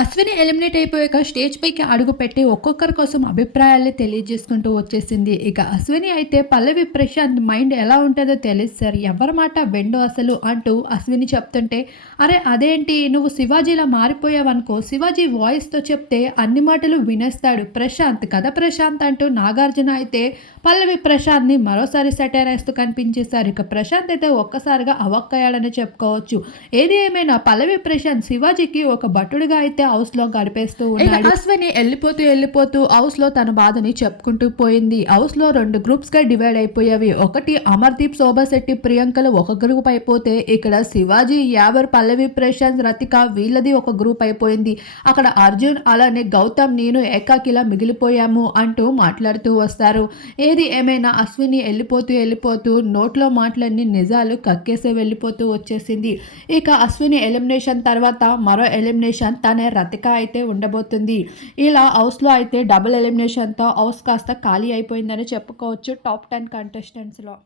Ashwini eliminate అయిపోయాక stage పైకి అడుగుపెట్టి ఒక్కొక్కరి కోసం అభిప్రాయాల్ని తెలియజేసుకుంటూ వచ్చేసింది. ఇక అశ్విని అయితే పల్లవి ప్రశాంత్ మైండ్ ఎలా ఉంటుందో తెలుసు సార్. ఎవరి మాట వెండు అసలు అంటూ అశ్విని చెప్తుంటే అరే అదేంటి? నువ్వు శివాజీలా మారిపోయావనుకో శివాజీ వాయిస్తో చెప్తే అన్ని మాటలు వినేస్తాడు ప్రశాంత్ కదా ప్రశాంత్ అంటూ నాగార్జున అయితే పల్లవి ప్రశాంత్ని మరోసారి సెటైర్ వేస్తూ కనిపించేశారు. ఇక ప్రశాంత్ అయితే ఒక్కసారిగా అవక్కయ్యాడని చెప్పుకోవచ్చు. ఏది ఏమైనా పల్లవి ప్రశాంత్ శివాజీకి ఒక భటుడిగా అయితే హౌస్లో గడిపేస్తూ ఉన్నాడు. అశ్విని వెళ్ళిపోతూ వెళ్ళిపోతూ హౌస్లో తన బాధని చెప్పుకుంటూ పోయింది. హౌస్లో రెండు గ్రూప్స్గా డివైడ్ అయిపోయేవి. ఒకటి అమర్దీప్ శోభాశెట్టి ప్రియాంకలు ఒక గ్రూప్ అయిపోతే ఇక్కడ శివాజీ యావర్ పల్లవి ప్రశాంత్ రతిక వీళ్ళది ఒక గ్రూప్ అయిపోయింది. అక్కడ అర్జున్ అలానే గౌతమ్ నేను ఏకాకిలా మిగిలిపోయాము అంటూ మాట్లాడుతూ వస్తారు. ఏది ఏమైనా అశ్విని వెళ్ళిపోతూ వెళ్ళిపోతూ నోట్లో మాటలన్నీ నిజాలు కక్కేసే వెళ్ళిపోతూ వచ్చేసింది. ఇక అశ్విని ఎలిమినేషన్ తర్వాత మరో ఎలిమినేషన్ తనే రతిక అయితే ఉండబోతుంది. ఇలా హౌస్లో అయితే డబుల్ ఎలిమినేషన్తో హౌస్ కాస్త ఖాళీ అయిపోయిందని చెప్పుకోవచ్చు. Top ten కంటెస్టెంట్స్లో